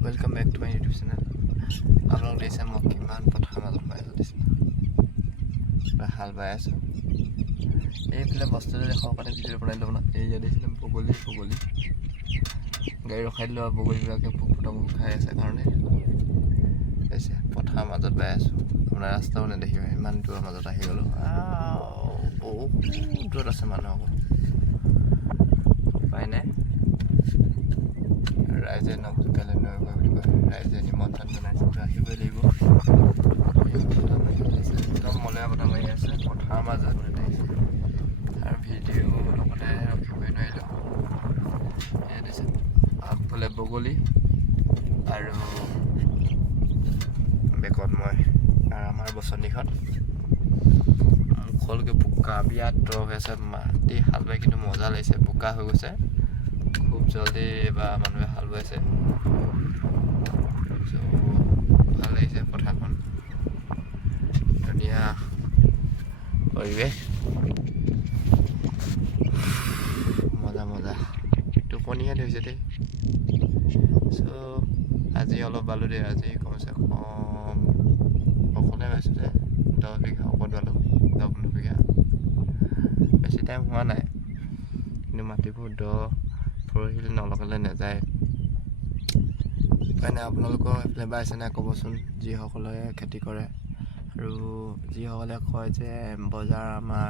Welcome back to my YouTube channel. আপোনালোক দেখিছে মই কিমান পথাৰ মাজত পাই দিছিলোঁ হাল বাই আছোঁ এইফালে বস্তুটো দেখাবৰ কাৰণে ভিডিঅ' বনাই ল'ব না এই যে দেখিছিলে বগলী গাড়ী ৰখাই দিলোঁ আৰু বগলীবিলাকে পোক পতংগ খাই আছে কাৰণে দেখিছে পথাৰ মাজত বাই আছোঁ আপোনাৰ ৰাস্তাও নেদেখিব ইমান দূৰৰ মাজত আহি গ'লোঁ বহুত দূৰত আছে মানুহ উপায় নাই ৰাইজে নজোকালে নগৈ বুলি কয় ৰাইজে নিমন্ত্ৰণ জনাইছে আহিবই লাগিব একদম মলয়া বতাহ মাৰি আছে পথাৰৰ মাজত আৰু ভিডিঅ' লগতে ৰখিবই নোৱাৰিলোঁ এয়া দিছে আগফালে বগলী আৰু বেকত মই আৰু আমাৰ বচনিখন মুখলৈকে বোকা বিৰাট দ হৈ আছে মাটি হাল বাই কিন্তু মজা লাগিছে বোকা হৈ গৈছে খুব জলদি এবাৰ মানুহে হাল বাইছে ভাল লাগিছে পথাৰখন ধুনীয়া পৰিৱেশ মজা টোপনিহে ধৰিছে দেই আজি অলপ বালো দেই আজি কমচে কম অকলে পাইছোঁ যে 10 বিঘা ওপৰত বালো 10-15 বিঘা বেছি টাইম হোৱা নাই কিন্তু মাটিবোৰ দ পৰহিলে নলগালে নাযায় উপায় নাই আপোনালোকৰ এইফালে বাইছে নাই ক'বচোন যিসকলে খেতি কৰে আৰু যিসকলে কয় যে বজাৰ আমাৰ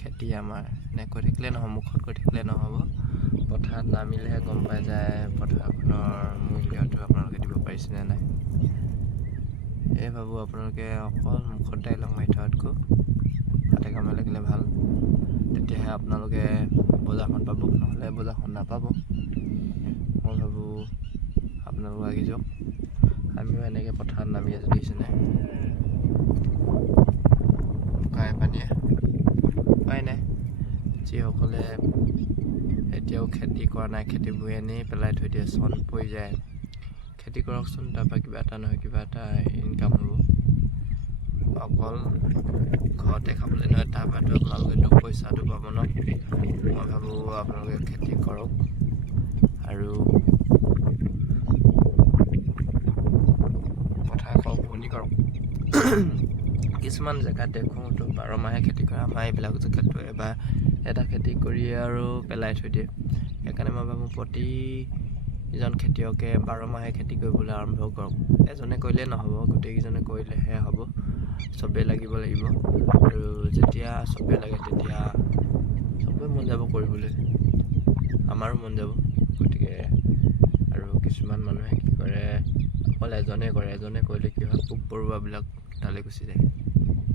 খেতি আমাৰ এনে কৈ থাকিলে নহ'ব মুখত কৈ থাকিলে নহ'ব পথাৰত নামিলেহে গম পাই যায় পথাৰখনৰ মূল্যটো আপোনালোকে দিব পাৰিছেনে নাই এই ভাবোঁ আপোনালোকে অকল মুখত ডাইলগ মাৰি থোৱাতকৈ হাতে কামে লাগিলে ভাল তেতিয়াহে আপোনালোকে বজাৰখন পাব নহ'লে বজাৰখন নাপাব মই ভাবোঁ আপোনালোক আগি যাওক আমিও এনেকৈ পথাৰত নামি আছোঁ দেখিছেনে বোকাই পানীয়ে উপায় নাই যিসকলে এতিয়াও খেতি কৰা নাই খেতিবোৰ এনেই পেলাই থৈ দিয়ে চন পৰি যায় খেতি কৰকচোন তাৰপৰা কিবা এটা নহয় কিবা এটা ইনকাম হ'ব অকল ঘৰতে খাবলৈ নহয় তাৰপৰাতো আপোনালোকে পইচাটো পাব ন মই ভাবোঁ আপোনালোকে খেতি কৰক আৰু পথাৰ শুনি কৰক কিছুমান জেগাত দেখোঁতো 12 মাহে খেতি কৰে আমাৰ এইবিলাক জেগাতো এবাৰ এটা খেতি কৰিয়ে আৰু পেলাই থৈ দিয়ে সেইকাৰণে মই ভাবোঁ প্ৰতিজন খেতিয়কে 12 মাহে খেতি কৰিবলৈ আৰম্ভ কৰক এজনে কৰিলে নহ'ব গোটেইকেইজনে কৰিলেহে হ'ব চবেই লাগিব আৰু যেতিয়া চবেই লাগে তেতিয়া চবেই মন যাব কৰিবলৈ আমাৰো মন যাব গতিকে আৰু কিছুমান মানুহে কি কৰে অকল এজনে কৰিলে কি হয় পোক পৰুৱাবিলাক তালৈ গুচি যায়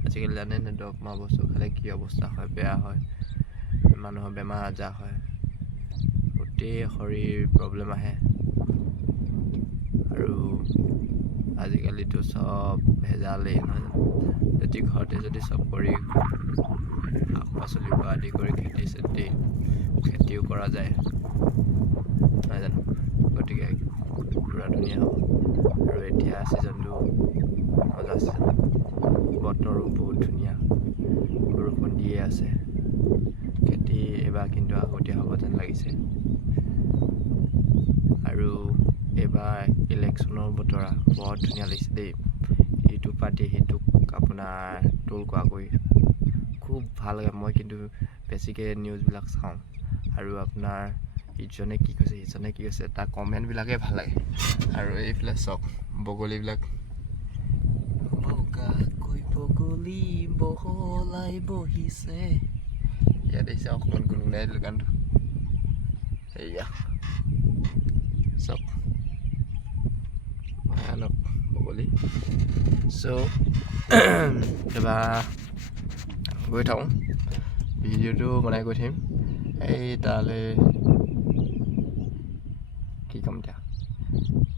আজিকালি জানে নে দৰৱ মৰা বস্তু খালে কি অৱস্থা হয় বেয়া হয় মানুহৰ বেমাৰ আজাৰ হয় গোটেই শৰীৰ প্ৰব্লেম আহে আৰু আজিকালিতো চব ভেজালেই নহয় যদি ঘৰতে যদি চব কৰি শাক পাচলিৰ পৰা আদি কৰি খেতিও কৰা যায় নহয় জানো গতিকে পূৰা ধুনীয়া হ'ব আৰু এতিয়া ছিজনটো মজা ছিজন বতৰো বহুত ধুনীয়া বৰষুণ দিয়ে আছে খেতি এইবাৰ কিন্তু আগতীয়া হ'ব যেন লাগিছে আৰু এইবাৰ ইলেকশ্যনৰ বতৰা বৰ ধুনীয়া লাগিছে দেই ইটো পাৰ্টি সিটোক আপোনাৰ টোল কোৱাকৈ খুব ভাল লাগে মই কিন্তু বেছিকৈ নিউজবিলাক চাওঁ আৰু আপোনাৰ ইজনে কি কৈছে সিজনে কি কৈছে তাৰ কমেণ্টবিলাকেই ভাল লাগে আৰু এইফালে চাওক বগলীবিলাক বগলী বহলাই বহিছে ইয়াত দেখিছে অকণমান গুণগুণাই দিলোঁ গানটো সেয়া চাওক ভয়ানক বগলী এবাৰ গৈ থাকোঁ ভিডিঅ'টো বনাই গৈ থাকিম এই তালৈ কি ক'ম এতিয়া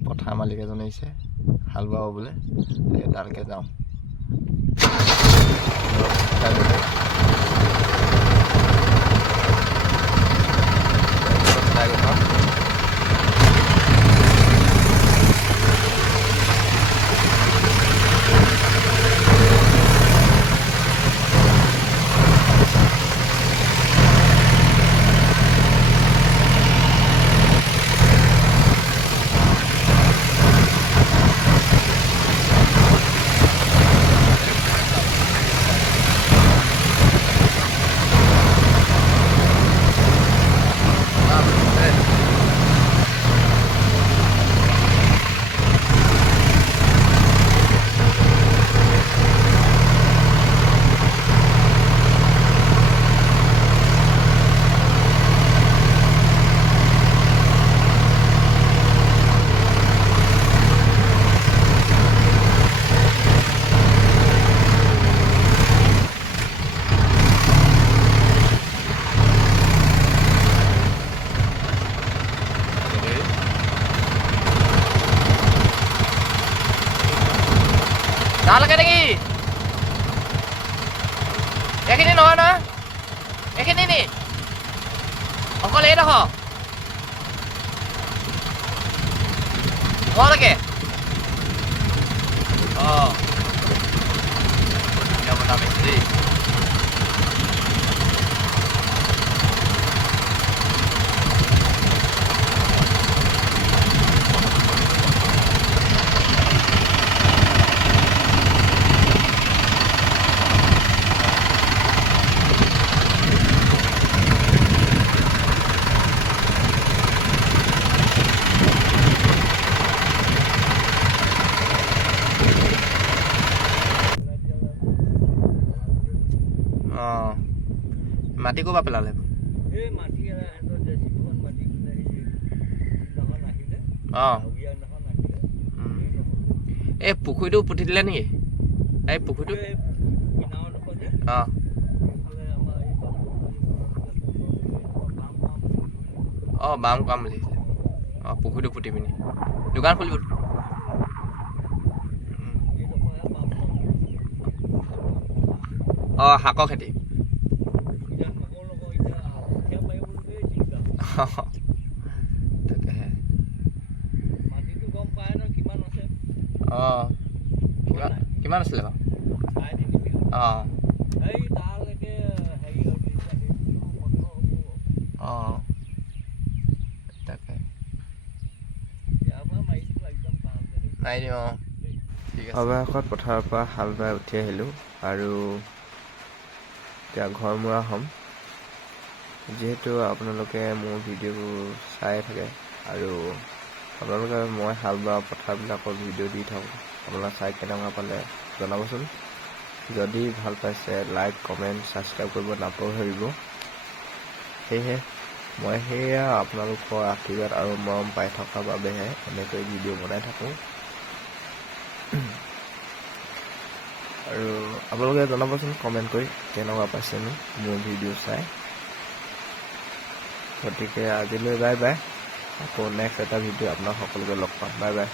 পথাৰ মালিক এজন আহিছে হাল বাব বোলে তালৈকে যাওঁ তালৈকে নেকি এইখিনি নহয় নহয় এইখিনি নি অকল এইডোখৰ ঘৰলৈকে অঁ ধুনীয়া বনাই পাইছে দেই অঁ মাটি ক'ৰ পৰা পেলালে অঁ এই পুখুৰীটো পুতি দিলে নেকি এই পুখুৰীটো অঁ অঁ বাম কাম লাগিছিলে অঁ পুখুৰীটো পুতি পিনি দোকান খুলিব অঁ শাকৰ খেতি তাকেহে অঁ কিমান আছিলে বাৰু অঁ অঁ তাকে মাৰি দিম অঁ ঠিক আছে অৱশেষত পথাৰৰ পৰা হাল বাই উঠি আহিলোঁ আৰু এতিয়া ঘৰমুৱা হ'ম যিহেতু আপোনালোকে মোৰ ভিডিঅ'বোৰ চাই থাকে আৰু আপোনালোকে মই হাল বোৱা পথাৰবিলাকৰ ভিডিঅ' দি থাকোঁ আপোনালোকে চাই কেনেকুৱা পালে জনাবচোন যদি ভাল পাইছে লাইক কমেণ্ট ছাবস্ক্ৰাইব কৰিব নাপাহৰিব সেয়েহে মই সেয়া আপোনালোকৰ আশীৰ্বাদ আৰু মৰম পাই থকাৰ বাবেহে এনেকৈ ভিডিঅ' বনাই থাকোঁ আৰু আপোনালোকে জনাবচোন কমেণ্ট কৰি কেনেকুৱা পাইছেনো মোৰ ভিডিঅ' চাই গতিকে আজিলৈ বাই বাই আকৌ নেক্সট এটা ভিডিঅ' আপোনাক সকলোকে লগ পাম বাই বাই